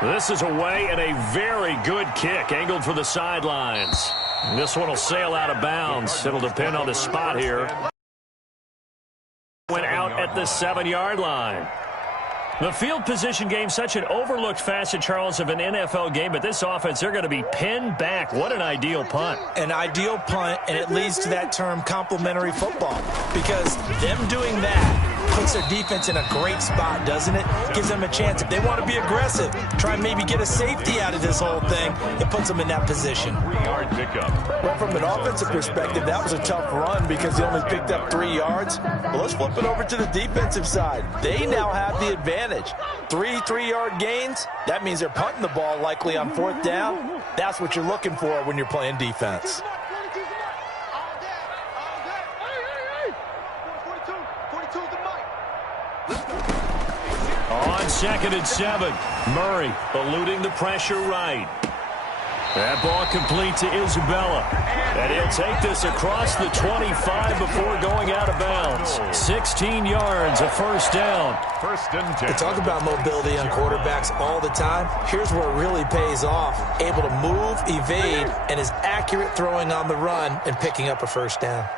This is away and a very good kick angled for the sidelines. This one will sail out of bounds. It'll depend on the spot here. Went out at the 7-yard line. The field position game, such an overlooked facet, Charles, of an NFL game, but this offense, they're going to be pinned back. What an ideal punt. An ideal punt, and it leads to that term complementary football, because them doing that puts their defense in a great spot, doesn't it? Gives them a chance. If they want to be aggressive, try and maybe get a safety out of this whole thing, it puts them in that position. 3-yard pickup. Well, from an offensive perspective, that was a tough run because he only picked up 3 yards. Well, let's flip it over to the defensive side. They now have the advantage. 3 3-yard gains, that means they're punting the ball likely on 4th down. That's what you're looking for when you're playing defense. On 2nd and 7, Murray eluding the pressure right. That ball complete to Isabella. And he'll take this across the 25 before going out of bounds. 16 yards, a first down. 1st and 10. We talk about mobility on quarterbacks all the time. Here's where it really pays off. Able to move, evade, and is accurate throwing on the run and picking up a first down.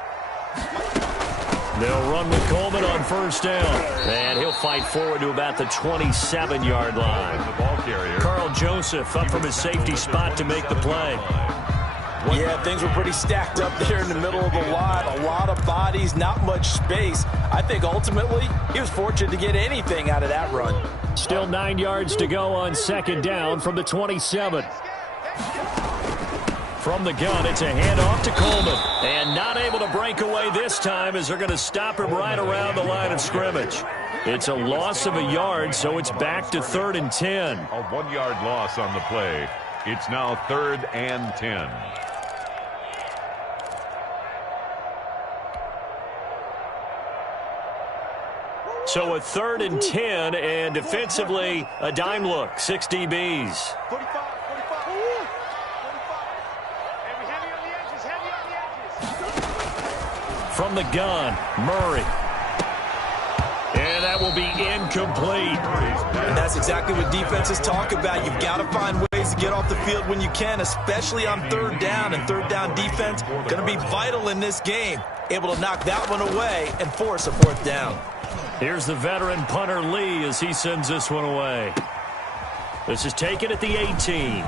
They'll run with Coleman on 1st down. And he'll fight forward to about the 27-yard line. The ball carrier. Carl Joseph up from his safety spot to make the play. Yeah, things were pretty stacked up there in the middle of the lot. A lot of bodies, not much space. I think ultimately he was fortunate to get anything out of that run. Still 9 yards to go on 2nd down from the 27. From the gun, it's a handoff to Coleman. And not able to break away this time as they're going to stop him right around the line of scrimmage. It's a loss of a yard, so it's back to 3rd and 10. A 1-yard loss on the play. It's now 3rd and 10. So a 3rd and 10, and defensively, a dime look, 6 DBs. From the gun, Murray. And that will be incomplete. And that's exactly what defenses talk about. You've got to find ways to get off the field when you can, especially on 3rd down. And 3rd down defense going to be vital in this game. Able to knock that one away and force a 4th down. Here's the veteran punter Lee as he sends this one away. This is taken at the 18.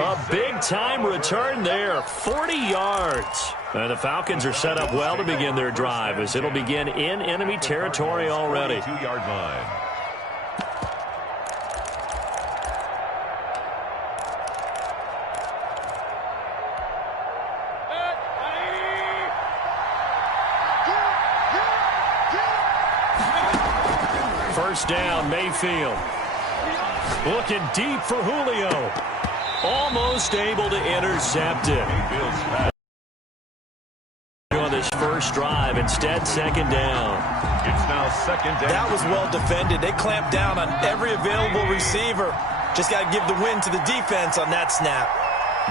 A big-time return there, 40 yards. And the Falcons are set up well to begin their drive as it'll begin in enemy territory already. 2-yard line. First down, Mayfield. Looking deep for Julio. Almost able to intercept it. On this first drive, instead 2nd down. It's now 2nd down. That was well defended. They clamped down on every available receiver. Just got to give the win to the defense on that snap.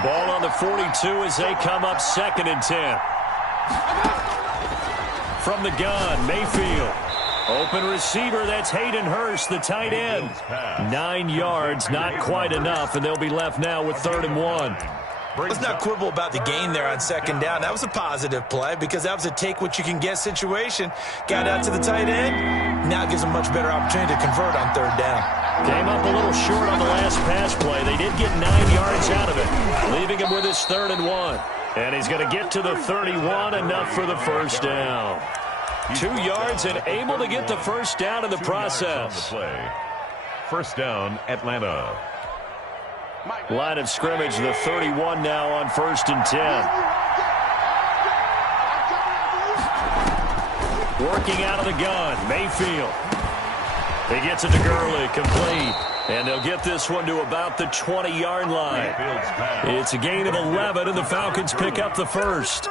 Ball on the 42 as they come up 2nd and 10. From the gun, Mayfield. Open receiver, that's Hayden Hurst, the tight end. 9 yards, not quite enough, and they'll be left now with 3rd and 1. Let's not quibble about the gain there on 2nd down. That was a positive play because that was a take-what-you-can-get situation. Got out to the tight end. Now it gives them much better opportunity to convert on 3rd down. Came up a little short on the last pass play. They did get 9 yards out of it, leaving him with his 3rd and 1. And he's going to get to the 31, enough for the first down. 2 yards and able to get the first down in the process. First down, Atlanta. Line of scrimmage, the 31 now on 1st and 10. Working out of the gun, Mayfield. He gets it to Gurley, complete. And they'll get this one to about the 20-yard line. It's a gain of 11, and the Falcons pick up the first.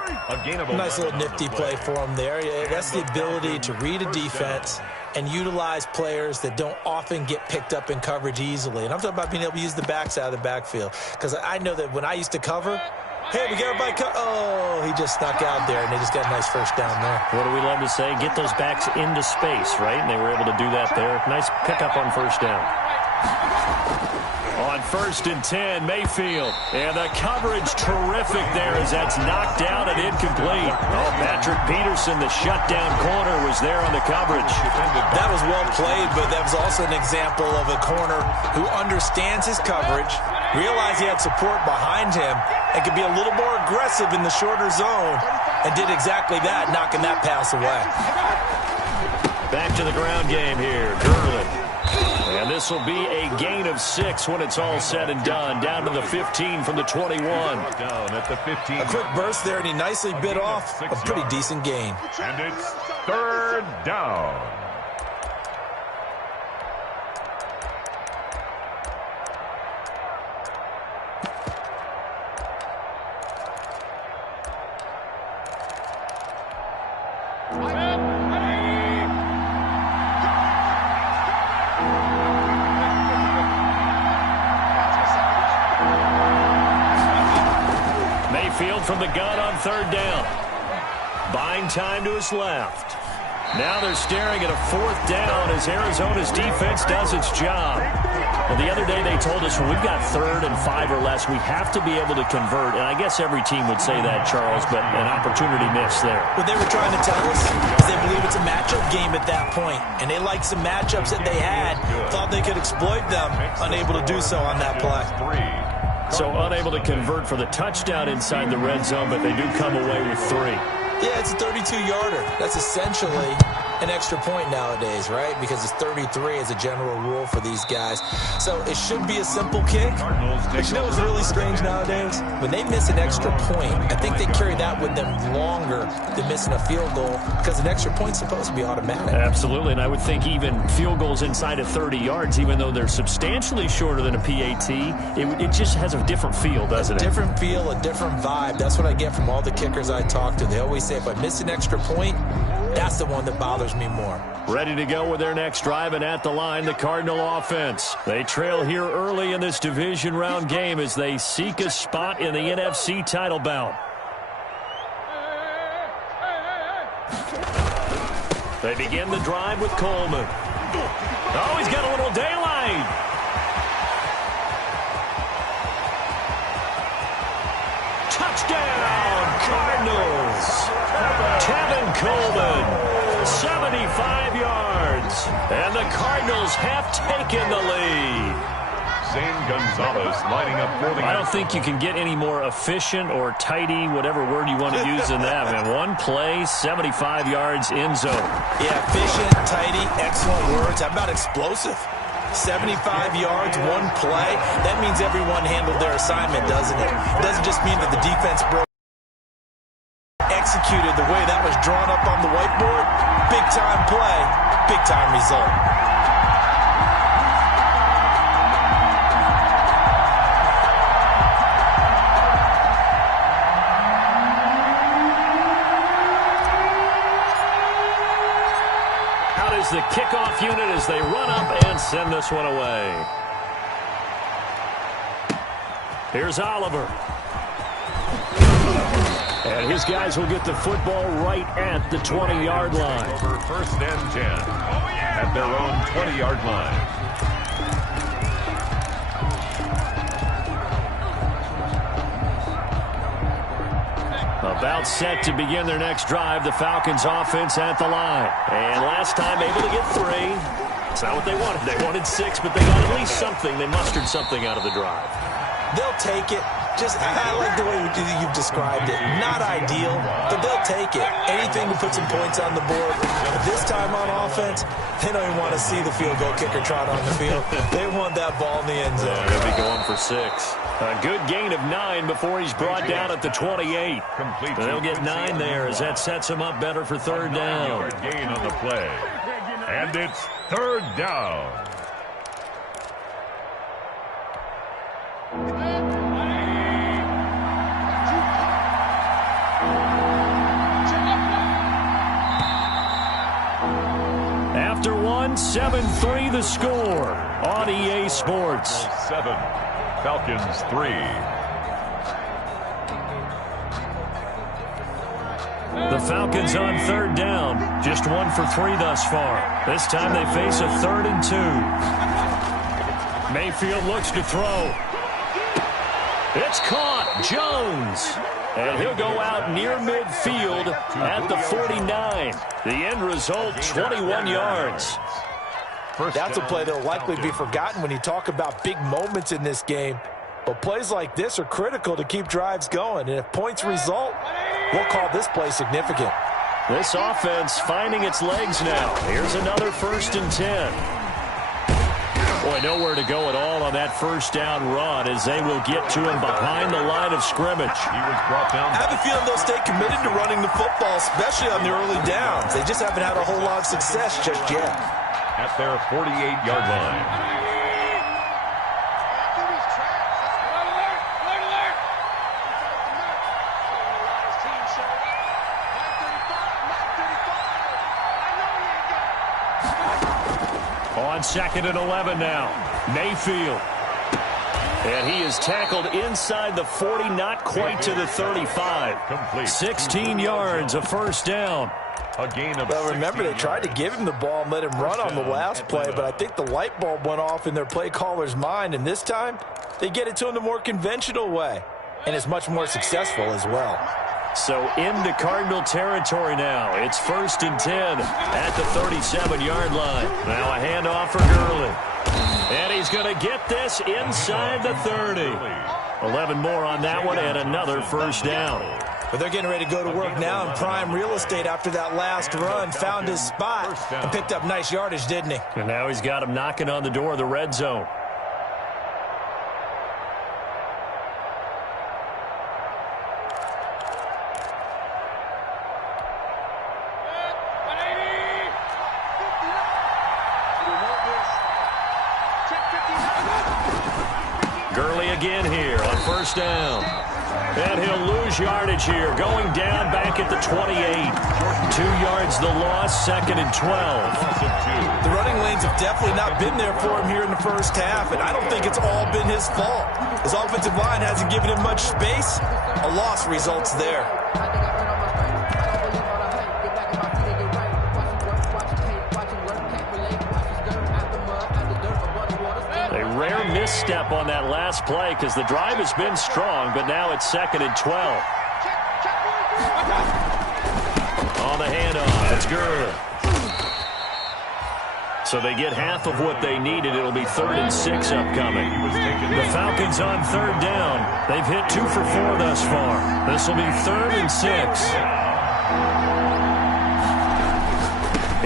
Nice little nifty play for them there. That's the ability to read a defense and utilize players that don't often get picked up in coverage easily. And I'm talking about being able to use the backs out of the backfield. Because I know that when I used to cover, Hey, we got everybody. Oh, he just snuck out there, and they just got a nice first down there. What do we love to say? Get those backs into space, right? And they were able to do that there. Nice pickup on first down. On 1st and 10, Mayfield. And the coverage terrific there as that's knocked down and incomplete. Oh, Patrick Peterson, the shutdown corner, was there on the coverage. That was well played, but that was also an example of a corner who understands his coverage, realized he had support behind him, and could be a little more aggressive in the shorter zone, and did exactly that, knocking that pass away. Back to the ground game here. Gurley. And this will be a gain of 6 when it's all said and done. Down to the 15 from the 21. Down at the 15. A quick burst there, and he nicely bit off a pretty decent gain. And it's 3rd down. From the gun on 3rd down. Buying time to his left. Now they're staring at a 4th down as Arizona's defense does its job. Well, the other day they told us when we've got 3rd and 5 or less, we have to be able to convert. And I guess every team would say that, Charles, but an opportunity missed there. What they were trying to tell us is they believe it's a matchup game at that point. And they liked some matchups that they had, thought they could exploit them, unable to do so on that play. So unable to convert for the touchdown inside the red zone, but they do come away with 3. Yeah, it's a 32-yarder. That's essentially an extra point nowadays, right? Because it's 33 as a general rule for these guys. So it should be a simple kick. But you know what's really strange nowadays? When they miss an extra point, I think they carry that with them longer than missing a field goal because an extra point's supposed to be automatic. Absolutely, and I would think even field goals inside of 30 yards, even though they're substantially shorter than a PAT, it just has a different feel, doesn't it? A different feel, a different vibe. That's what I get from all the kickers I talk to. They always say, if I miss an extra point, that's the one that bothers me more. Ready to go with their next drive, and at the line, the Cardinal offense. They trail here early in this division round game as they seek a spot in the NFC title bout. They begin the drive with Coleman. Oh, he's got a little daylight. Touchdown, Cardinals. Tevin Coleman, 75 yards. And the Cardinals have taken the lead. Zane Gonzalez lining up for the... I don't think you can get any more efficient or tidy, whatever word you want to use in that. Man, one play, 75 yards in zone. Yeah, efficient, tidy, excellent words. How about explosive? 75 yards, one play. That means everyone handled their assignment, doesn't it? It doesn't just mean that the defense broke. Executed the way that was drawn up on the whiteboard. Big-time play, big-time result. Out is the kickoff unit as they run up and send this one away. Here's Oliver. And his guys will get the football right at the 20-yard line. Over 1st and 10 at their own 20-yard line. About set to begin their next drive, the Falcons offense at the line. And last time able to get 3. It's not what they wanted. They wanted 6, but they got at least something. They mustered something out of the drive. They'll take it. I like the way you've described it. Not ideal, but they'll take it. Anything to put some points on the board. But this time on offense, they don't even want to see the field goal kicker trot on the field. They want that ball in the end zone. Yeah, they'll be going for 6. A good gain of 9 before he's brought down at the 28. They'll get 9 there as that sets him up better for 3rd down. Gain on the play. And it's 3rd down. After 7-3 the score on EA Sports. 7, Falcons 3. The Falcons on third down. Just 1 for 3 thus far. This time they face a 3rd and 2. Mayfield looks to throw. It's caught. Jones. And he'll go out near midfield at the 49. The end result, 21 yards. That's a play that will likely be forgotten when you talk about big moments in this game. But plays like this are critical to keep drives going. And if points result, we'll call this play significant. This offense finding its legs now. Here's another 1st and 10. Boy, nowhere to go at all on that first down run as they will get to him behind the line of scrimmage. He was brought down. I have a feeling they'll stay committed to running the football, especially on the early downs. They just haven't had a whole lot of success just yet. At their 48-yard line. On 2nd and 11 now. Mayfield. And he is tackled inside the 40, not quite to the 35. Complete. 16 yards, a first down. A gain of Well, remember, they tried to give him the ball and let him run on the last play, but I think the light bulb went off in their play caller's mind, and this time they get it to him the more conventional way, and it's much more successful as well. So into Cardinal territory now. It's 1st and 10 at the 37-yard line. Now a handoff for Gurley. And he's going to get this inside the 30. 11 more on that one and another first down. But they're getting ready to go to work now in prime real estate after that last run. Found his spot and picked up nice yardage, didn't he? And now he's got him knocking on the door of the red zone. Gurley again here on first down. And he'll lose yardage here, going down back at the 28. 2 yards the loss, 2nd and 12. The running lanes have definitely not been there for him here in the first half, and I don't think it's all been his fault. His offensive line hasn't given him much space. A loss results there. Rare misstep on that last play because the drive has been strong, but now it's 2nd and 12. On the handoff, it's Gurley. So they get half of what they needed. It'll be 3rd and 6 upcoming. The Falcons on 3rd down. They've hit 2 for 4 thus far. This will be 3rd and 6.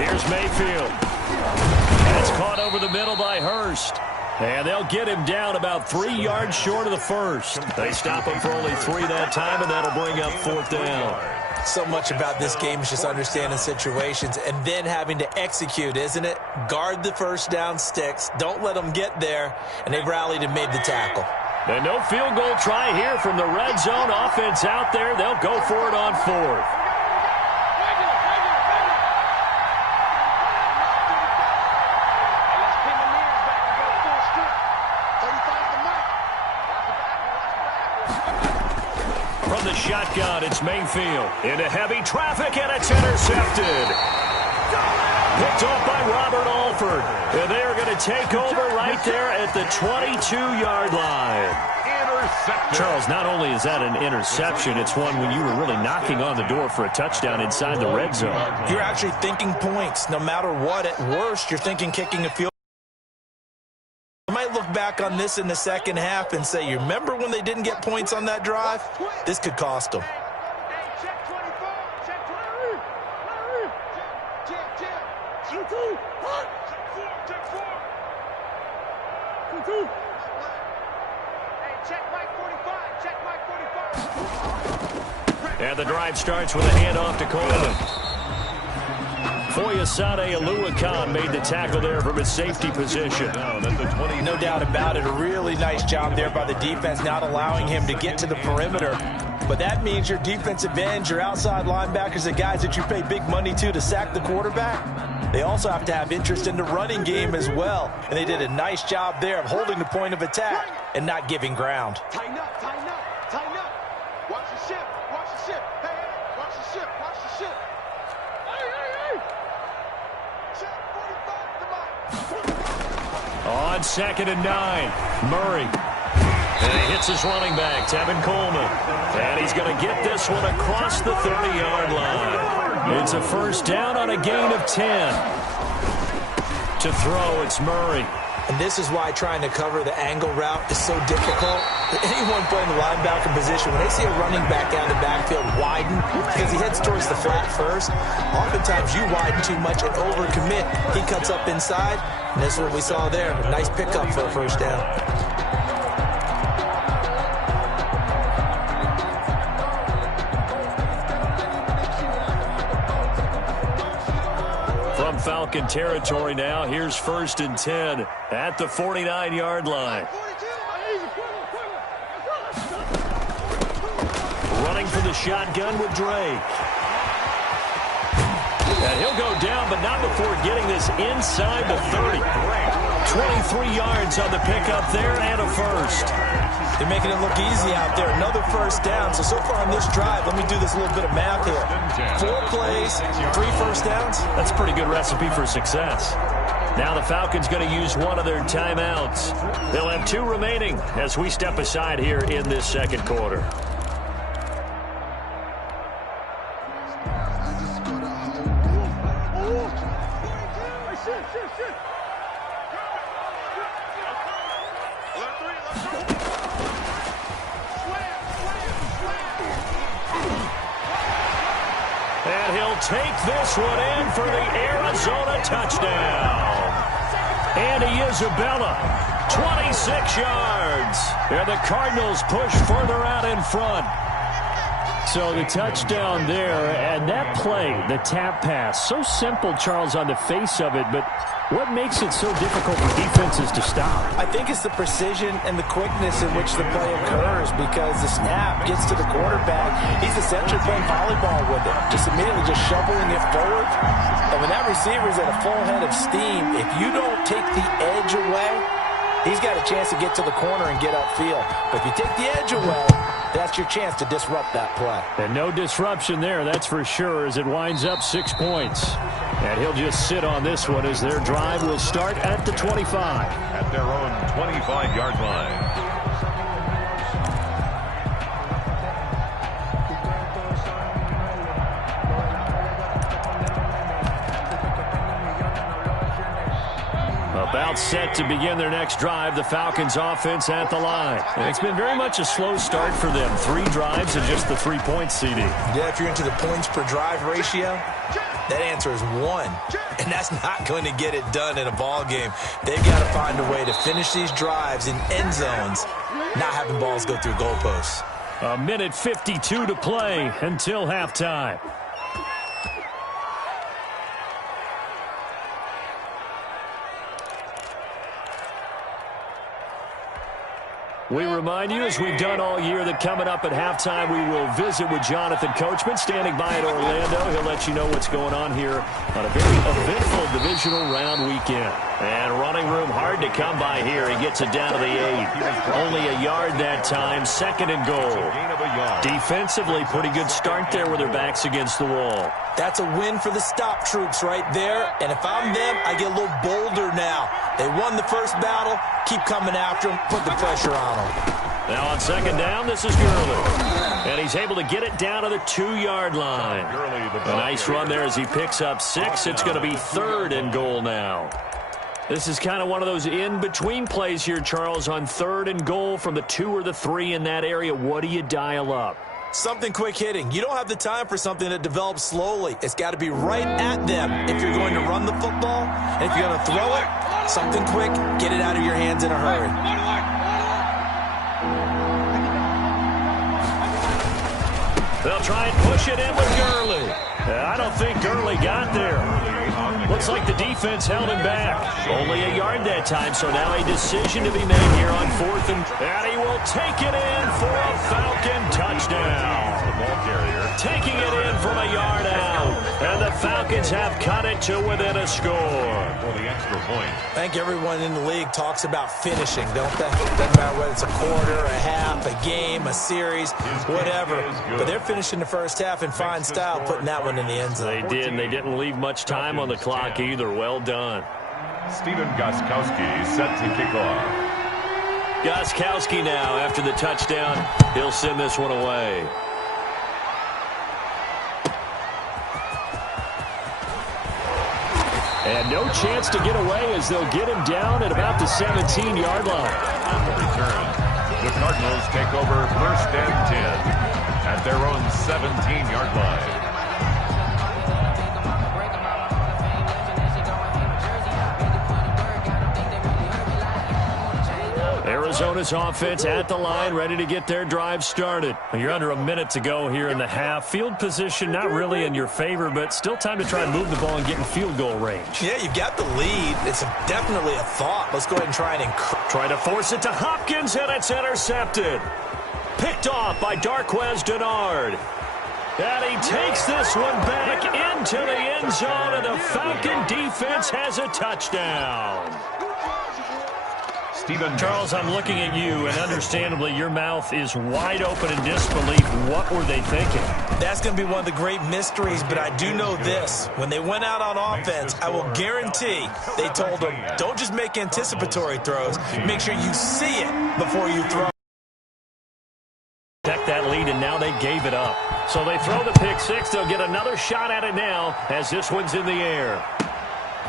Here's Mayfield. And it's caught over the middle by Hurst. And they'll get him down about 3 yards short of the first. They stop him for only 3 that time, and that'll bring up 4th down. So much about this game is just understanding situations and then having to execute, isn't it? Guard the first down sticks. Don't let them get there. And they've rallied and made the tackle. And no field goal try here from the red zone. Offense out there. They'll go for it on 4th. From the shotgun, it's Mayfield. Into heavy traffic, and it's intercepted. Picked off by Robert Alford. And they are going to take over right there at the 22-yard line. Charles, not only is that an interception, it's one when you were really knocking on the door for a touchdown inside the red zone. You're actually thinking points. No matter what, at worst, you're thinking kicking a field. You might look back on this in the second half and say, you remember when they didn't get points on that drive? This could cost them. And the drive starts with a handoff to Coleman. Foyesade Aluakan made the tackle there from his safety position. No doubt about it. A really nice job there by the defense, not allowing him to get to the perimeter. But that means your defensive ends, your outside linebackers, the guys that you pay big money to sack the quarterback, they also have to have interest in the running game as well. And they did a nice job there of holding the point of attack and not giving ground. Tighten up, tighten up, tighten up. Watch the ship, watch the ship. Hey, watch the ship, watch the On 2nd and 9, Murray. And he hits his running back, Tevin Coleman. And he's going to get this one across the 30-yard line. It's a first down on a gain of 10. To throw, it's Murray. And this is why trying to cover the angle route is so difficult. Anyone playing the linebacker position, when they see a running back out of the backfield widen, because he heads towards the flat first, oftentimes you widen too much and overcommit. He cuts up inside, and this is what we saw there. A nice pickup for a first down. From Falcon territory now, here's 1st and 10 at the 49-yard line. Running for the shotgun with Drake. And he'll go down, but not before getting this inside the 30. 23 yards on the pickup there and a first. They're making it look easy out there. Another first down. So far on this drive, let me do this little bit of math here. 4 plays, 3 first downs. That's a pretty good recipe for success. Now the Falcons going to use one of their timeouts. They'll have 2 remaining as we step aside here in this second quarter. And he'll take this one in for the Arizona touchdown. Andy Isabella, 26 yards. And the Cardinals push further out in front. So the touchdown there, and that play, the tap pass, so simple, Charles, on the face of it, but what makes it so difficult for defenses to stop? I think it's the precision and the quickness in which the play occurs, because the snap gets to the quarterback. He's essentially playing volleyball with it, just immediately just shoveling it forward. And when that receiver is at a full head of steam, if you don't take the edge away, he's got a chance to get to the corner and get upfield. But if you take the edge away, that's your chance to disrupt that play. And no disruption there, that's for sure, as it winds up 6 points. And he'll just sit on this one as their drive will start at the 25. At their own 25-yard line. About set to begin their next drive, the Falcons offense at the line. And it's been very much a slow start for them. 3 drives and just the 3 points, CD. Yeah, if you're into the points per drive ratio, that answer is 1. And that's not going to get it done in a ball game. They've got to find a way to finish these drives in end zones, not having balls go through goalposts. A minute 52 to play until halftime. We remind you, as we've done all year, that coming up at halftime, we will visit with Jonathan Coachman, standing by at Orlando. He'll let you know what's going on here on a very eventful divisional round weekend. And running room hard to come by here. He gets it down to the 8. Only a yard that time, 2nd and goal. Defensively, pretty good start there with their backs against the wall. That's a win for the stop troops right there. And if I'm them, I get a little bolder now. They won the first battle. Keep coming after them. Put the pressure on them. Now on 2nd down, this is Gurley. And he's able to get it down to the 2-yard line. A nice run there as he picks up 6. It's going to be 3rd and goal now. This is kind of one of those in-between plays here, Charles, on 3rd and goal from the 2 or the 3 in that area. What do you dial up? Something quick hitting. You don't have the time for something that develops slowly. It's got to be right at them if you're going to run the football. And if you're going to throw it, something quick, get it out of your hands in a hurry. They'll try and push it in with Gurley. I don't think Gurley got there. Looks like the defense held him back. Only a yard that time, so now a decision to be made here on 4th and he will take it in for a Falcon touchdown. Taking it in from a yard out. And the Falcons have cut it to within a score. For the extra point. I think everyone in the league talks about finishing, don't they? Doesn't matter whether it's a quarter, a half, a game, a series, whatever. But they're finishing the first half in fine style, putting that one in the end zone. They did, and they didn't leave much time on the clock either. Well done. Steven Gostkowski set to kick off. Gostkowski now, after the touchdown, he'll send this one away. And no chance to get away as they'll get him down at about the 17-yard line. On the return, the Cardinals take over first and 10 at their own 17-yard line. Arizona's offense at the line, ready to get their drive started. You're under a minute to go here in the half. Field position not really in your favor, but still time to try and move the ball and get in field goal range. Yeah, you've got the lead. It's definitely a thought. Let's go ahead and try and Try to force it to Hopkins, and it's intercepted. Picked off by Darquez Denard. And he takes this one back into the end zone, and the Falcon defense has a touchdown. Charles, I'm looking at you, and understandably, your mouth is wide open in disbelief. What were they thinking? That's going to be one of the great mysteries, but I do know this. When they went out on offense, I will guarantee they told them, don't just make anticipatory throws. Make sure you see it before you throw. Protect that lead, and now they gave it up. So they throw the pick six. They'll get another shot at it now as this one's in the air.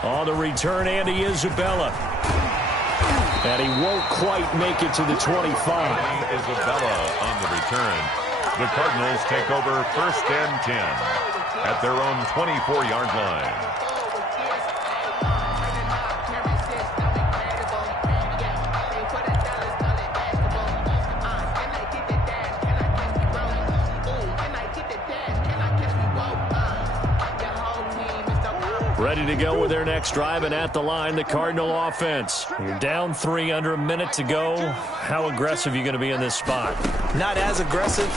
On the return, Andy Isabella. And he won't quite make it to the 25. Isabella on the return. The Cardinals take over first and 10 at their own 24-yard line. Ready to go with their next drive, and at the line, the Cardinal offense. You're down 3, under a minute to go. How aggressive are you going to be in this spot? Not as aggressive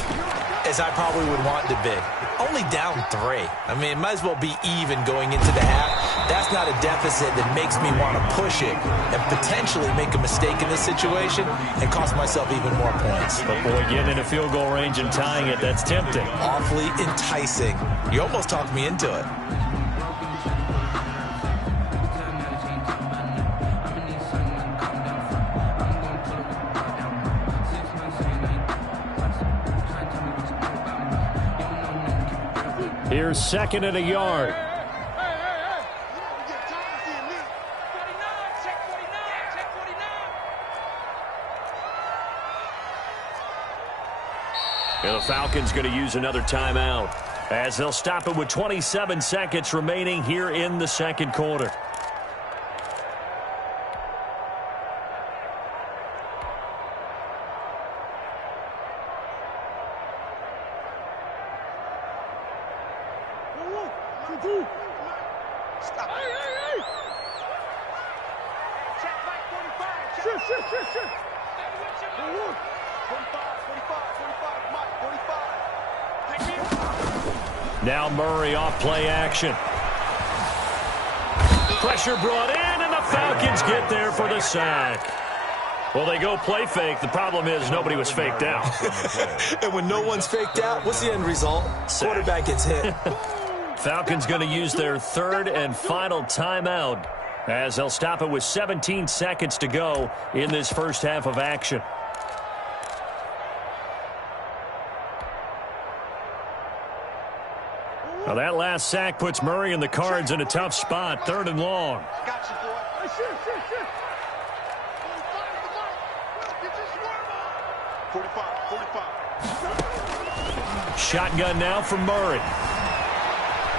as I probably would want to be. Only down 3. I mean, it might as well be even going into the half. That's not a deficit that makes me want to push it and potentially make a mistake in this situation and cost myself even more points. But boy, getting in a field goal range and tying it, that's tempting. Awfully enticing. You almost talked me into it. Here's second and a yard. And the Falcons going to use another timeout as they'll stop it with 27 seconds remaining here in the second quarter. Now Murray off play action. Pressure brought in, and the Falcons get there for the sack. Well, they go play fake. The problem is nobody was faked out. And when no one's faked out, what's the end result? Sack. Quarterback gets hit. Falcons going to use their third and final timeout as they'll stop it with 17 seconds to go in this first half of action. Now that last sack puts Murray and the Cards in a tough spot, 3rd and long. Shotgun now for Murray.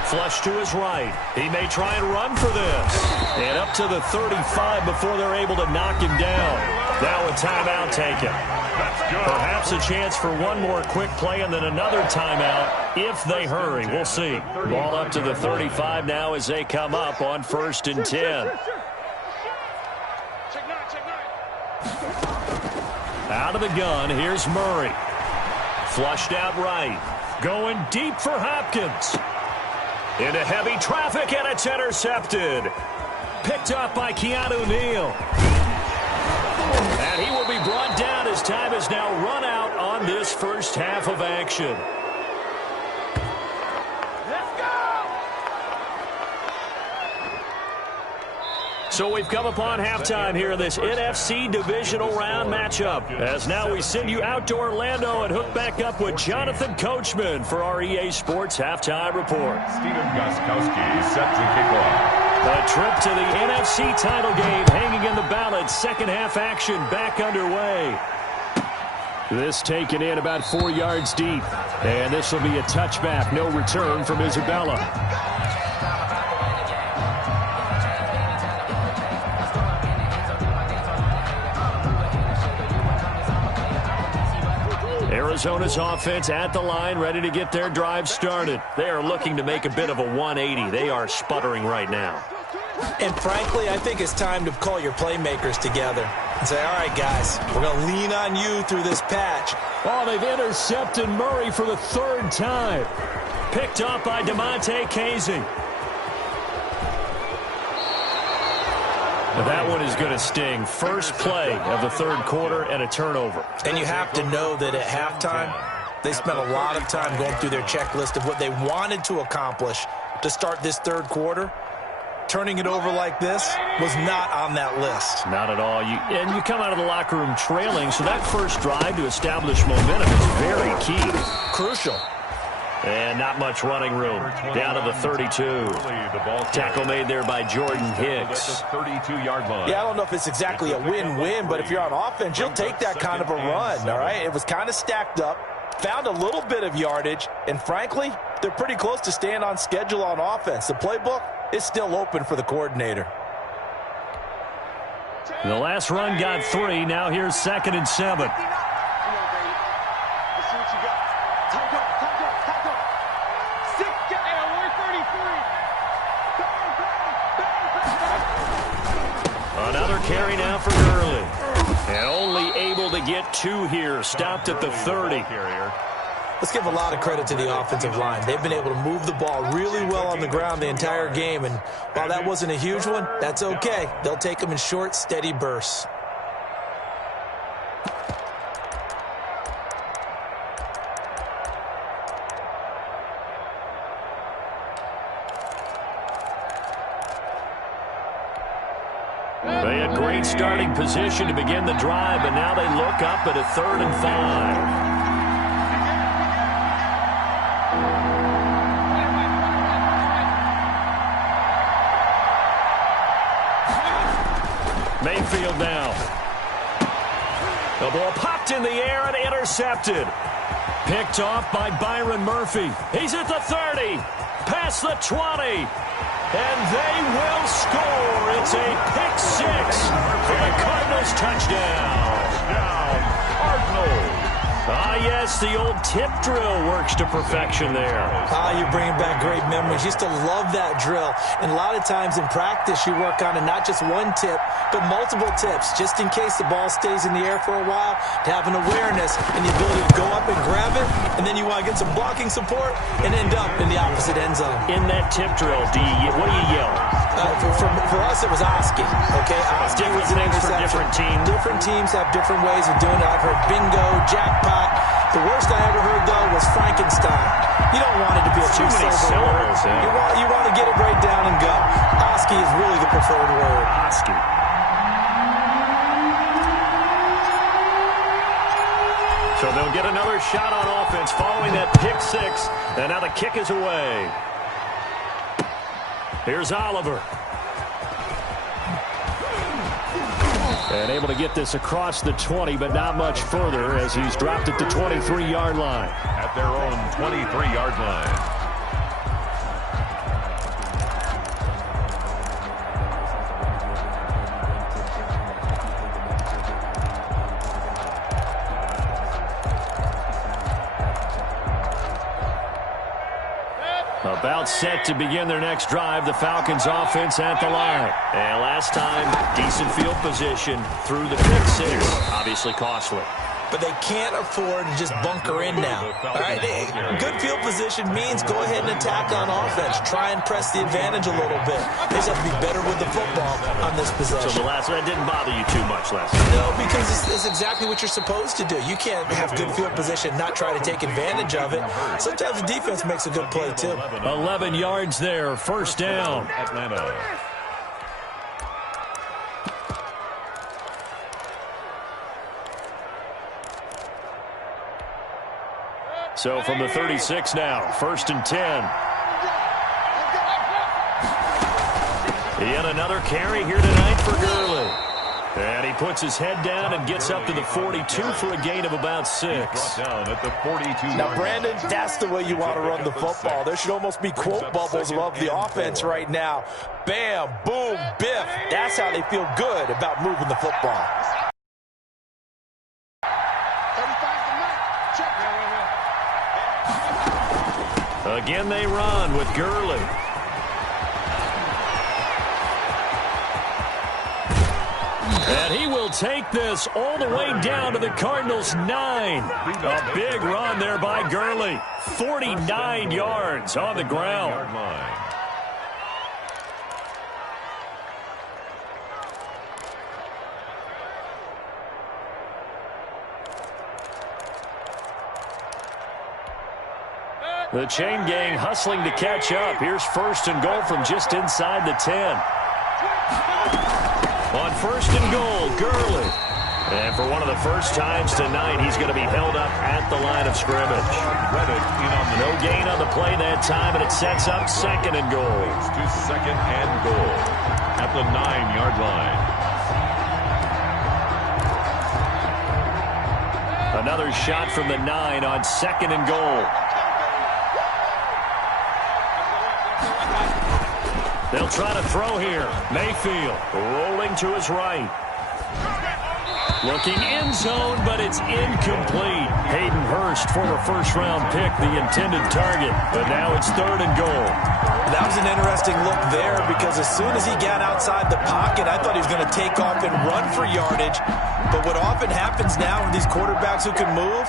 Flush to his right. He may try and run for this. And up to the 35 before they're able to knock him down. Now a timeout taken. Perhaps a chance for one more quick play and then another timeout if they hurry. We'll see. Ball up to the 35 now as they come up on 1st and 10. Out of the gun, here's Murray. Flushed out right. Going deep for Hopkins. Into heavy traffic, and it's intercepted. Picked up by Keanu Neal. And he will be brought down as time is now run out on this first half of action. So we've come upon halftime here in this NFC divisional round matchup. As now we send you out to Orlando and hook back up with Jonathan Coachman for our EA Sports Halftime Report. Steven Gostkowski set to kick off. A trip to the NFC title game hanging in the balance. Second half action back underway. This taken in about 4 yards deep. And this will be a touchback. No return from Isabella. Arizona's offense at the line, ready to get their drive started. They are looking to make a bit of a 180. They are sputtering right now. And frankly, I think it's time to call your playmakers together and say, all right, guys, we're going to lean on you through this patch. Oh, they've intercepted Murray for the third time. Picked up by DeMonte Casey. That one is going to sting. First play of the third quarter and a turnover. And you have to know that at halftime, they spent a lot of time going through their checklist of what they wanted to accomplish to start this third quarter. Turning it over like this was not on that list. Not at all. And you come out of the locker room trailing, so that first drive to establish momentum is very key. Crucial. And not much running room. Down to the 32. Tackle made there by Jordan Hicks. 32-yard line. Yeah, I don't know if it's exactly a win-win, but if you're on offense, you'll take that kind of a run, all right? It was kind of stacked up, found a little bit of yardage, and frankly, they're pretty close to staying on schedule on offense. The playbook is still open for the coordinator. The last run got 3. Now here's 2nd and 7. Another carry now for Gurley. And only able to get 2 here. Stopped at the 30. Let's give a lot of credit to the offensive line. They've been able to move the ball really well on the ground the entire game. And while that wasn't a huge one, that's okay. They'll take them in short, steady bursts. They had great starting position to begin the drive, but now they look up at a 3rd and 5. Mayfield now. The ball popped in the air and intercepted. Picked off by Byron Murphy. He's at the 30. Past the 20. And they will score. It's a pick 6 for the Cardinals touchdown. Cardinals. Ah, yes, the old tip drill works to perfection there. Ah, you're bringing back great memories. Used to love that drill. And a lot of times in practice, you work on it, not just one tip, but multiple tips, just in case the ball stays in the air for a while, to have an awareness and the ability to go up and grab it, and then you want to get some blocking support and end up in the opposite end zone. In that tip drill, what do you yell? For us, it was Oski. Okay, Oski was an interception. Different teams. Different teams have different ways of doing it. I've heard bingo, jackpot. The worst I ever heard, though, was Frankenstein. You don't want it to be a too many syllables. You want to get it right down and go. Oski is really the preferred word. Oski. So they'll get another shot on offense following that pick 6. And now the kick is away. Here's Oliver. And able to get this across the 20, but not much further as he's dropped at the 23-yard line. At their own 23-yard line. About set to begin their next drive, the Falcons offense at the line. And last time, decent field position through the pick 6. Obviously costly. but they can't afford to just bunker in now. All right, good field position means go ahead and attack on offense. Try and press the advantage a little bit. They just have to be better with the football on this possession. So the last one, that didn't bother you too much last time? No, because it's exactly what you're supposed to do. You can't have good field position, not try to take advantage of it. Sometimes the defense makes a good play, too. 11 yards there, first down. Atlanta. So from the 36 now, first and 10. Yet another carry here tonight for Gurley. And he puts his head down and gets up to the 42 for a gain of about 6. Down at the 42. Now, Brandon, that's the way you want to run the football. There should almost be quote bubbles above the offense right now. Bam, boom, biff. That's how they feel good about moving the football. Again they run with Gurley. And he will take this all the way down to the Cardinals' 9. A big run there by Gurley. 49 yards on the ground. The chain gang hustling to catch up. Here's first and goal from just inside the 10. On first and goal, Gurley. And for one of the first times tonight, he's going to be held up at the line of scrimmage. No gain on the play that time, and it sets up second and goal. To second and goal at the 9-yard line. Another shot from the 9 on second and goal. They'll try to throw here. Mayfield rolling to his right. Looking end zone, but it's incomplete. Hayden Hurst, former first-round pick, the intended target. But now it's third and goal. That was an interesting look there because as soon as he got outside the pocket, I thought he was going to take off and run for yardage. But what often happens now with these quarterbacks who can move,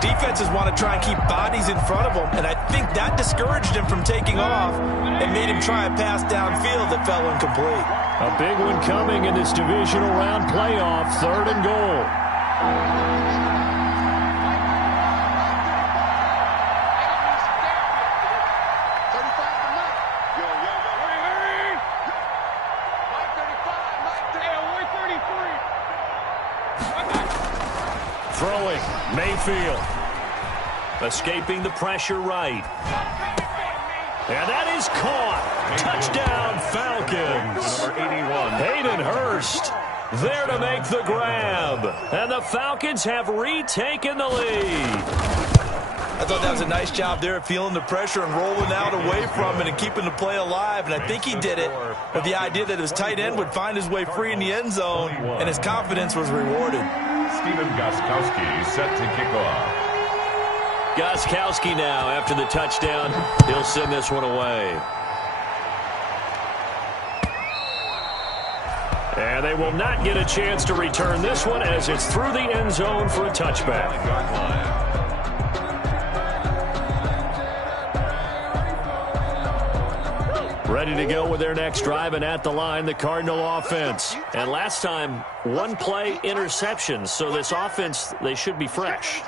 defenses want to try and keep bodies in front of them, and I think that discouraged him from taking off and made him try a pass downfield that fell incomplete. A big one coming in this divisional round playoff, third and goal. Throwing, Mayfield. Escaping the pressure right. And that is caught. Touchdown, Falcons. Number 81. Hayden Hurst there to make the grab. And the Falcons have retaken the lead. I thought that was a nice job there of feeling the pressure and rolling out away from it and keeping the play alive. And I think he did it with the idea that his tight end would find his way free in the end zone, and his confidence was rewarded. Steven Gostkowski set to kick off. Gostkowski now, after the touchdown, he'll send this one away. And they will not get a chance to return this one as it's through the end zone for a touchback. Ready to go with their next drive, and at the line, the Cardinal offense. And last time, one play interception, so this offense, they should be fresh.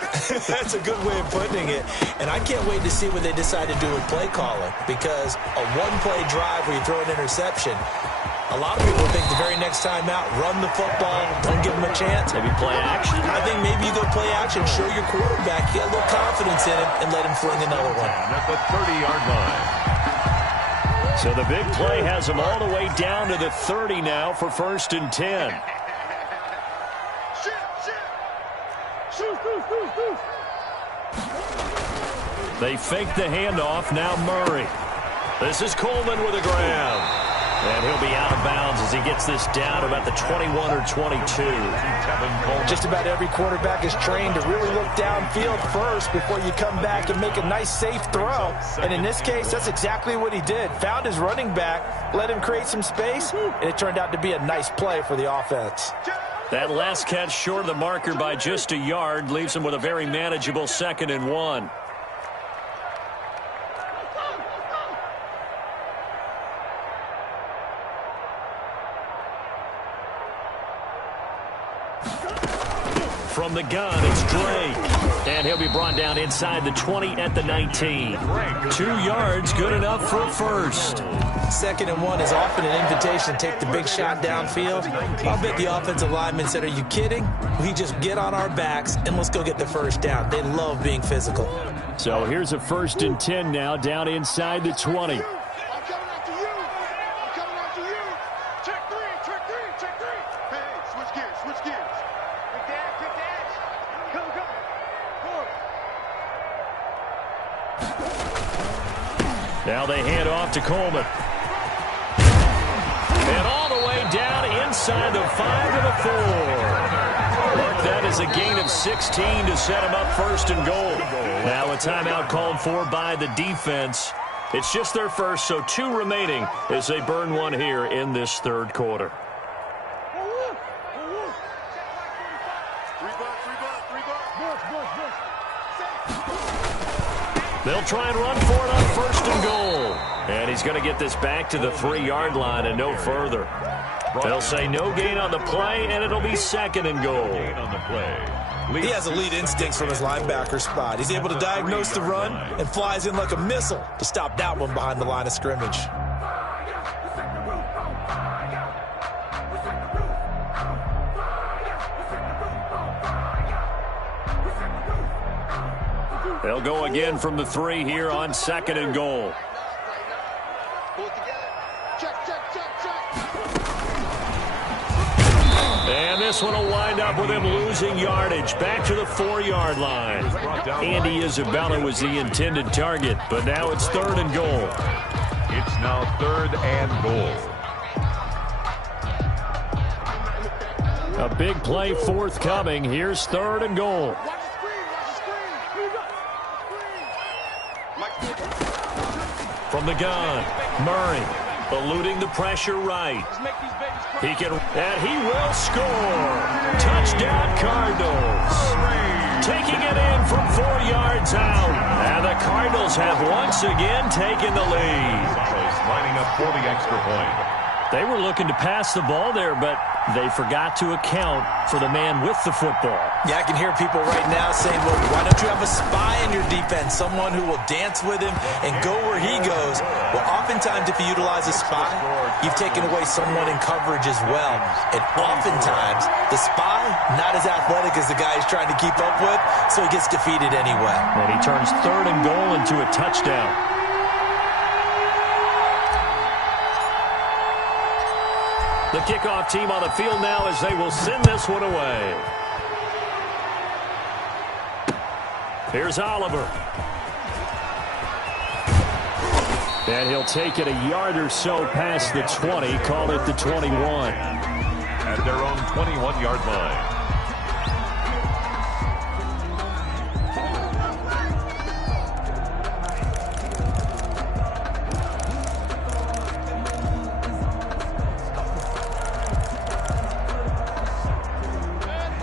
That's a good way of putting it. And I can't wait to see what they decide to do with play calling, because a one-play drive where you throw an interception, a lot of people think the very next time out, run the football, don't give them a chance. Maybe play action. I think maybe you go play action, show your quarterback, get a little confidence in him, and let him fling another one. At the 30-yard line. So the big play has them all the way down to the 30 now for first and 10. They fake the handoff. Now Murray. This is Coleman with a grab. And he'll be out of bounds as he gets this down about the 21 or 22. Just about every quarterback is trained to really look downfield first before you come back and make a nice, safe throw. And in this case, that's exactly what he did. Found his running back, let him create some space, and it turned out to be a nice play for the offense. That last catch short of the marker by just a yard leaves him with a very manageable 2nd and 1. From the gun, it's Drake. And he'll be brought down inside the 20 at the 19. 2 yards, good enough for a first. 2nd and 1 is often an invitation to take the big shot downfield. I'll bet the offensive lineman said, are you kidding? We just get on our backs and let's go get the first down. They love being physical. So here's a 1st and 10 now, down inside the 20. Now they hand off to Coleman. And all the way down inside the 5 to the 4. Mark that as a gain of 16 to set him up 1st and goal. Now a timeout called for by the defense. It's just their first, so 2 remaining as they burn one here in this 3rd quarter. They'll try and run for it on 1st and goal. And he's going to get this back to the 3-yard line and no further. They'll say no gain on the play, and it'll be 2nd and goal. He has elite instincts from his linebacker spot. He's able to diagnose the run and flies in like a missile to stop that one behind the line of scrimmage. They'll go again from the 3 here on 2nd and goal. And this one will wind up with him losing yardage. Back to the 4-yard line. Andy Isabella was the intended target, but now it's 3rd and goal. It's now 3rd and goal. A big play forthcoming. Here's 3rd and goal. From the gun, Murray eluding the pressure right. He can, and he will score. Touchdown Cardinals. Taking it in from 4 yards out. And the Cardinals have once again taken the lead. Lining up for the extra point. They were looking to pass the ball there, but they forgot to account for the man with the football. Yeah, I can hear people right now saying, well, why don't you have a spy in your defense, someone who will dance with him and go where he goes? Well, oftentimes if you utilize a spy, you've taken away someone in coverage as well. And oftentimes, the spy, not as athletic as the guy he's trying to keep up with, so he gets defeated anyway. And he turns 3rd and goal into a touchdown. The kickoff team on the field now as they will send this one away. Here's Oliver. And he'll take it a yard or so past the 20, call it the 21. At their own 21-yard line.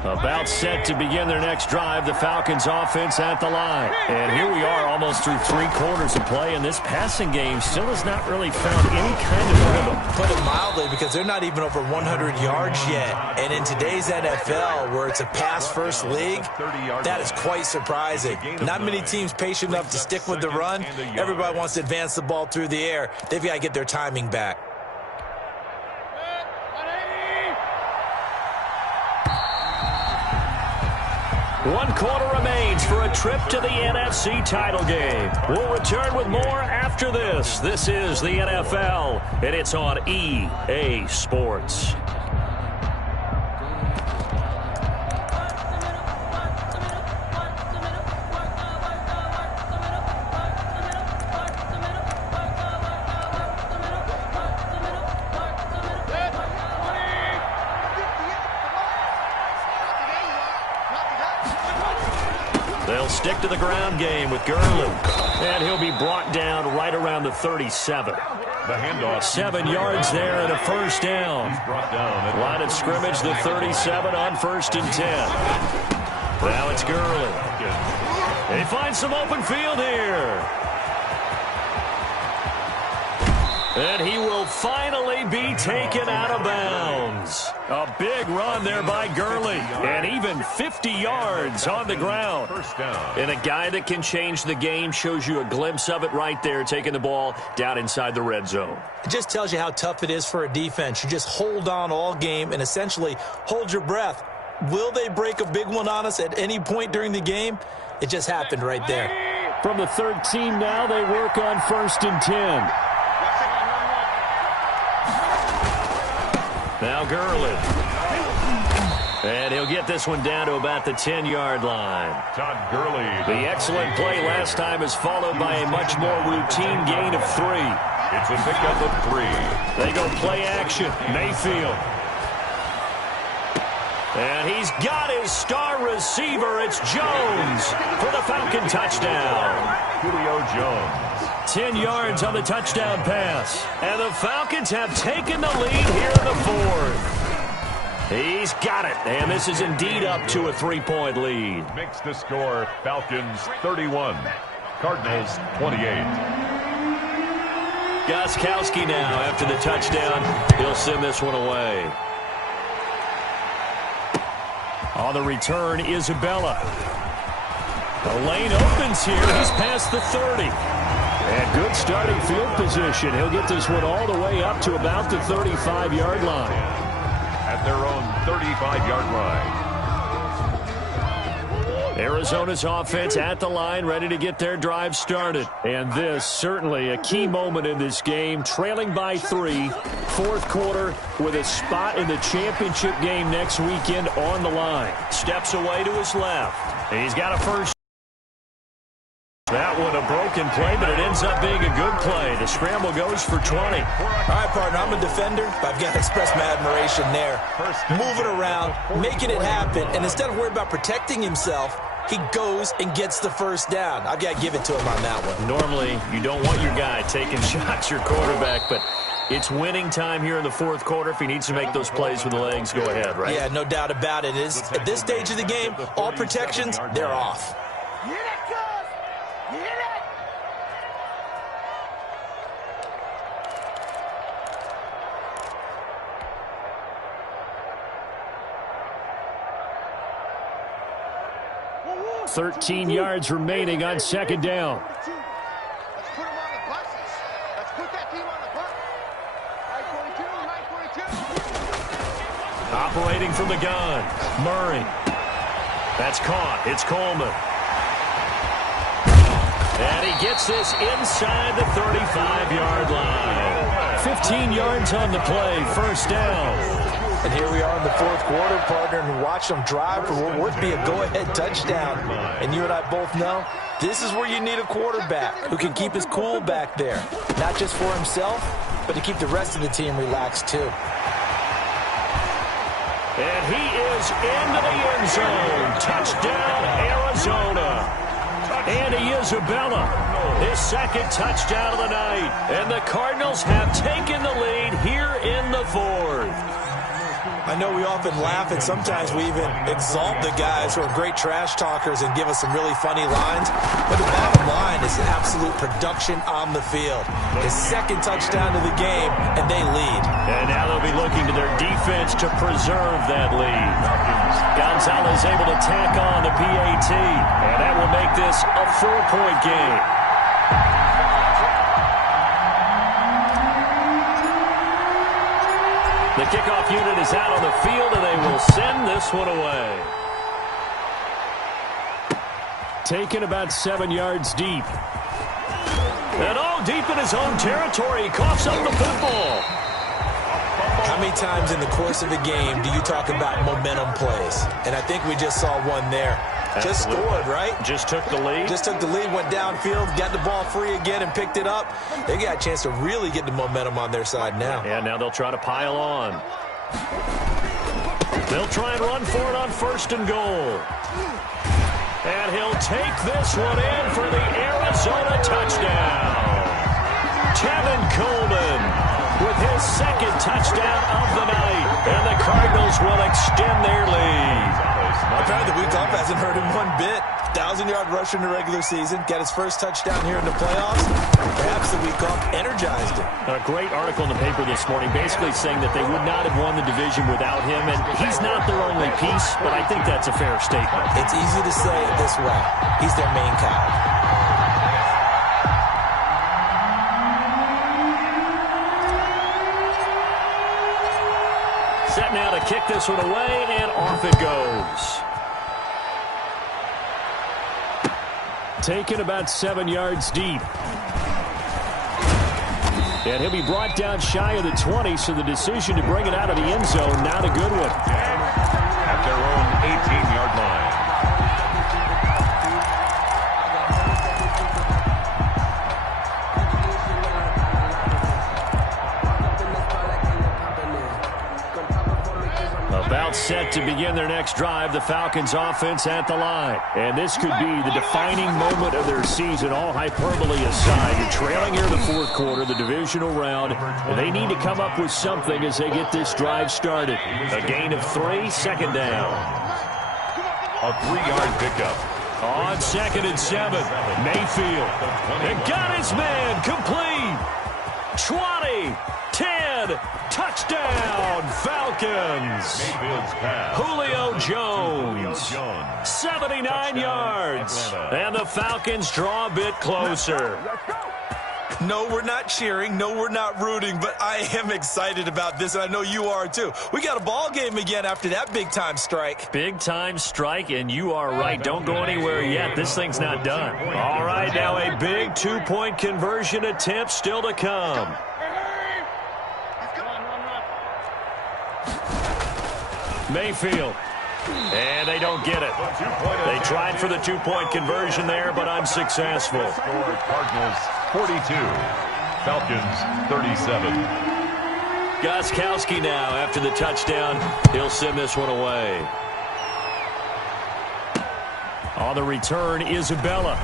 About set to begin their next drive, the Falcons offense at the line. And here we are almost through 3 quarters of play, and this passing game still has not really found any kind of rhythm. Put it mildly, because they're not even over 100 yards yet. And in today's NFL, where it's a pass-first league, that is quite surprising. Not many teams patient enough to stick with the run. Everybody wants to advance the ball through the air. They've got to get their timing back. One quarter remains for a trip to the NFC title game. We'll return with more after this. This is the NFL, and it's on EA Sports. stick to the ground game with Gurley. And he'll be brought down right around the 37. The handoff. 7 yards there and a first down. He's brought down. Line of scrimmage, the 37 on 1st and 10. Now it's Gurley. He finds some open field here. And he will finally be taken out of bounds. A big run there by Gurley. And even 50 yards on the ground. First down. And a guy that can change the game shows you a glimpse of it right there, taking the ball down inside the red zone. It just tells you how tough it is for a defense. You just hold on all game and essentially hold your breath. Will they break a big one on us at any point during the game? It just happened right there. From the 13 now, they work on 1st and 10. Now Gurley. And he'll get this one down to about the 10-yard line. Todd Gurley. The excellent play last time is followed by a much more routine gain of 3. It's a pickup of 3. They go play action. Mayfield. And he's got his star receiver. It's Jones for the Falcon touchdown. Julio Jones. 10 yards on the touchdown pass. And the Falcons have taken the lead here in the 4th. He's got it. And this is indeed up to a 3-point lead. Makes the score Falcons 31. Cardinals 28. Gostkowski now after the touchdown. He'll send this one away. On the return, Isabella. The lane opens here. He's past the 30. And good starting field position. He'll get this one all the way up to about the 35-yard line. At their own 35-yard line. Arizona's offense at the line, ready to get their drive started. And this, certainly a key moment in this game. Trailing by 3, 4th quarter, with a spot in the championship game next weekend on the line. Steps away to his left. He's got a first. That one a broken play, but it ends up being a good play. The scramble goes for 20. All right, partner, I'm a defender, but I've got to express my admiration there. Moving around, making it happen, and instead of worrying about protecting himself, he goes and gets the first down. I've got to give it to him on that one. Normally, you don't want your guy taking shots, your quarterback, but it's winning time here in the 4th quarter. If he needs to make those plays with the legs, go ahead, right? Yeah, no doubt about it. At this stage of the game, all protections, they're off. Woo! 13 yards remaining on 2nd down. Let's put him on the buses. Let's put that team on the bus. 942. Operating from the gun. Murray. That's caught. It's Coleman. And he gets this inside the 35-yard line. 15 yards on the play. First down. And here we are in the 4th quarter, partner, and watch them drive for what would be a go-ahead touchdown. And you and I both know this is where you need a quarterback who can keep his cool back there. Not just for himself, but to keep the rest of the team relaxed too. And he is into the end zone. Touchdown, Arizona. Andy Isabella, his 2nd touchdown of the night. And the Cardinals have taken the lead here in the 4th. I know we often laugh, and sometimes we even exalt the guys who are great trash talkers and give us some really funny lines. But the bottom line is absolute production on the field. His 2nd touchdown of the game, and they lead. And now they'll be looking to their defense to preserve that lead. Gonzalez able to tack on the PAT, and that will make this a 4-point game. The kickoff unit is out on the field, and they will send this one away. Taken about 7 yards deep. And deep in his own territory. He coughs up the football. How many times in the course of a game do you talk about momentum plays? And I think we just saw one there. Just scored, right? Just took the lead. Just took the lead, went downfield, got the ball free again and picked it up. They got a chance to really get the momentum on their side now. Yeah, now they'll try to pile on. They'll try and run for it on 1st and goal. And he'll take this one in for the Arizona touchdown. Tevin Coleman with his second touchdown of the night. And the Cardinals will extend their lead. Apparently the week off hasn't hurt him one bit. 1,000-yard rusher in the regular season. Got his first touchdown here in the playoffs. Perhaps the week off energized him. A great article in the paper this morning basically saying that they would not have won the division without him. And he's not their only piece, but I think that's a fair statement. It's easy to say it this way. He's their main cow. Set now to kick this one away, and off it goes. Taken about 7 yards deep. And he'll be brought down shy of the 20, so the decision to bring it out of the end zone, not a good one. At their own 18-yard line. About set to begin their next drive, the Falcons offense at the line. And this could be the defining moment of their season, all hyperbole aside. You're trailing here in the fourth quarter, the divisional round, and they need to come up with something as they get this drive started. A gain of 3, second down. A 3-yard pickup. On 2nd and 7, Mayfield. And got his man complete. 20, 10, touchdown, Falcons. Mayfield's pass. Julio Jones, 79 yards. And the Falcons draw a bit closer. No, we're not cheering. No, we're not rooting, but I am excited about this, and I know you are too. We got a ball game again after that big-time strike. Big-time strike, and you are right. Don't go anywhere yet. This thing's not done. All right, now a big 2-point conversion attempt still to come. Mayfield. And they don't get it. They tried for the 2-point conversion there, but unsuccessful. Cardinals 42, Falcons 37. Gostkowski now after the touchdown. He'll send this one away. On the return, Isabella.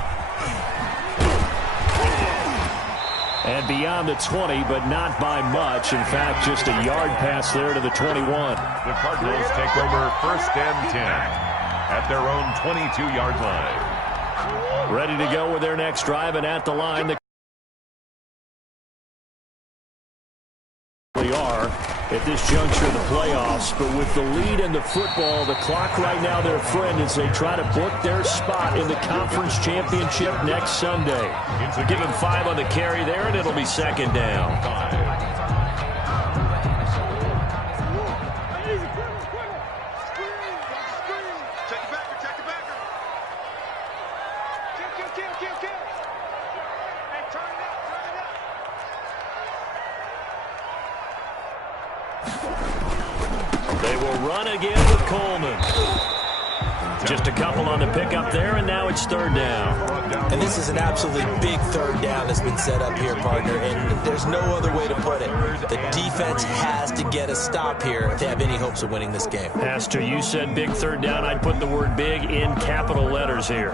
And beyond the 20, but not by much. In fact, just a yard pass there to the 21. The Cardinals take over 1st and 10 at their own 22-yard line. Ready to go with their next drive, and at the line, they are at this juncture of the playoffs. But with the lead in the football, the clock right now their friend as they try to book their spot in the conference championship next Sunday. Give him 5 on the carry there, and it'll be 2nd down. They will run again with Coleman. Just a couple on the pickup there, and now it's 3rd down. And this is an absolutely big 3rd down that's been set up here, partner, and there's no other way to put it. The defense has to get a stop here if they have any hopes of winning this game. Pastor, you said big 3rd down. I'd put the word big in capital letters here.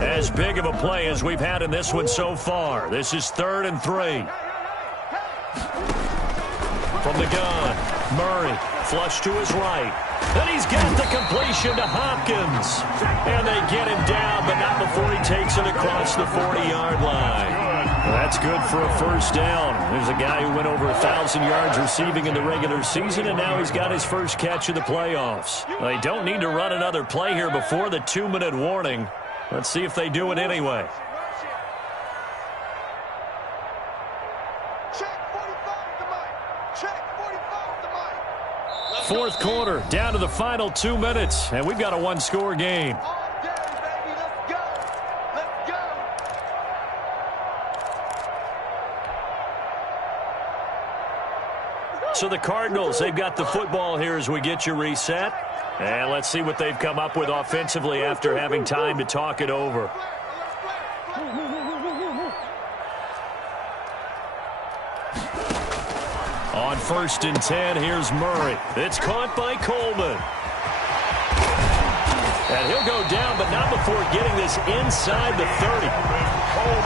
As big of a play as we've had in this one so far. This is 3rd and 3. From the gun, Murray, flush to his right. And he's got the completion to Hopkins. And they get him down, but not before he takes it across the 40-yard line. That's good for a 1st down. There's a guy who went over 1,000 yards receiving in the regular season, and now he's got his first catch of the playoffs. They don't need to run another play here before the 2-minute warning. Let's see if they do it anyway. Fourth quarter, down to the final 2 minutes, and we've got a 1-score game. So the Cardinals, they've got the football here as we get you reset. And let's see what they've come up with offensively after having time to talk it over. On 1st and 10, here's Murray. It's caught by Coleman. And he'll go down, but not before getting this inside the 30.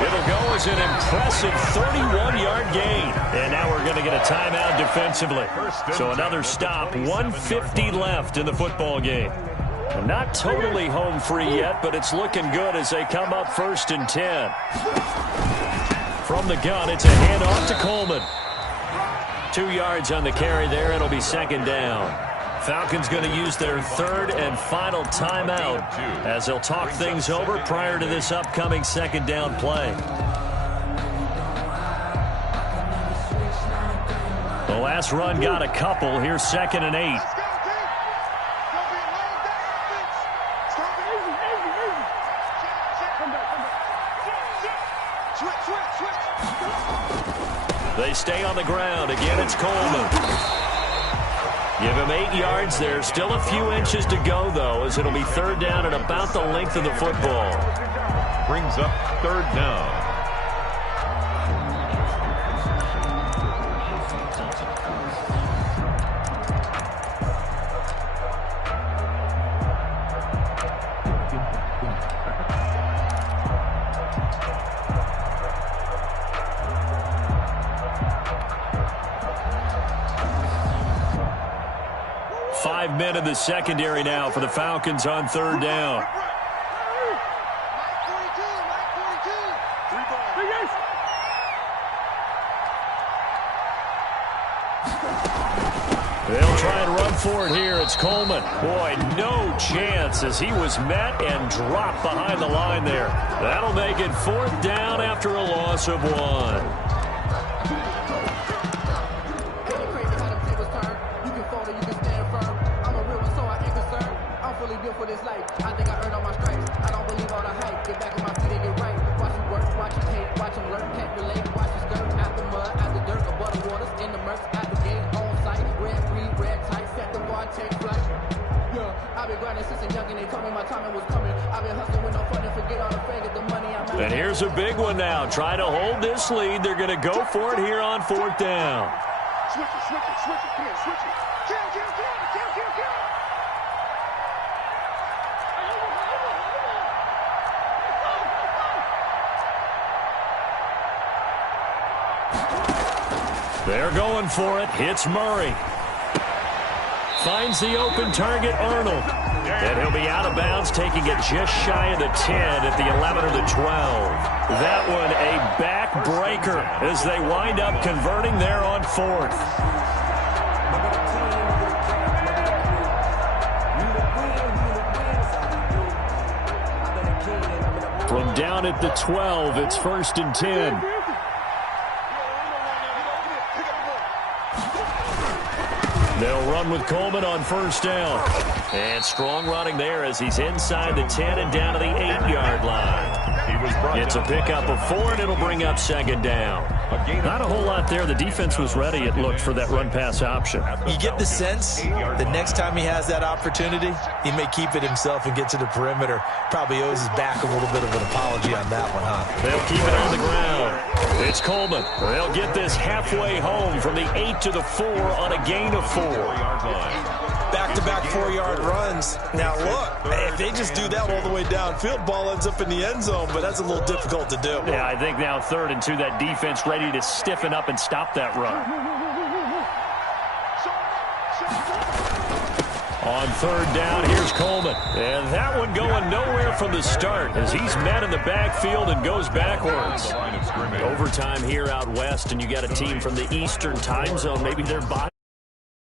It'll go as an impressive 31-yard gain. And now we're going to get a timeout defensively. So another stop, 150 left in the football game. Not totally home free yet, but it's looking good as they come up 1st and 10. From the gun, it's a handoff to Coleman. 2 yards on the carry there. It'll be 2nd down. Falcons going to use their 3rd and final timeout as they'll talk things over prior to this upcoming 2nd down play. The last run got a couple. Here's 2nd and 8. They stay on the ground. Again, it's Coleman. Give him 8 yards there. Still a few inches to go, though, as it'll be 3rd down and about the length of the football. Brings up 3rd down. Men in the secondary now for the Falcons on 3rd down. They'll try and run for it here. It's Coleman. Boy, no chance as he was met and dropped behind the line there. That'll make it 4th down after a loss of 1. For this life, I think I earned all my stripes. I don't believe all the hype. Get back on my feet and get right. Watch you work, watch you hate, watch them learn, can't relate. Watch you skirt out the mud, out the dirt, above the waters, in the murks, at the game, on site. Red, green, red, tight, set the bar, take flight. Yeah, I've been grinding since a young and they told me my timing was coming. I've been hustling with no fun and forget all the fake, get the money I'm out. And here's a big one now. Try to hold this lead. They're going to go for it here on 4th down. Switch it, switch it, switch it. Come here, switch it. Kill, kill, kill, kill, kill, kill. They're going for it. Hits Murray. Finds the open target, Arnold. And he'll be out of bounds, taking it just shy of the 10 at the 11 or the 12. That one a backbreaker as they wind up converting there on 4th. From down at the 12, it's 1st and 10. They'll run with Coleman on 1st down. And strong running there as he's inside the 10 and down to the 8-yard line. It's a pickup of 4, and it'll bring up 2nd down. Not a whole lot there. The defense was ready, it looked, for that run-pass option. You get the sense the next time he has that opportunity, he may keep it himself and get to the perimeter. Probably owes his back a little bit of an apology on that one, huh? They'll keep it on the ground. It's Coleman. They'll get this halfway home from the 8 to the 4 on a gain of 4. Back-to-back 4-yard runs. Now, look, if they just do that all the way downfield, ball ends up in the end zone, but that's a little difficult to do. Yeah, I think now 3rd and 2, that defense ready to stiffen up and stop that run. On 3rd down, here's Coleman. And that one going nowhere from the start as he's met in the backfield and goes backwards. Overtime here out west, and you got a team from the Eastern time zone. Maybe their body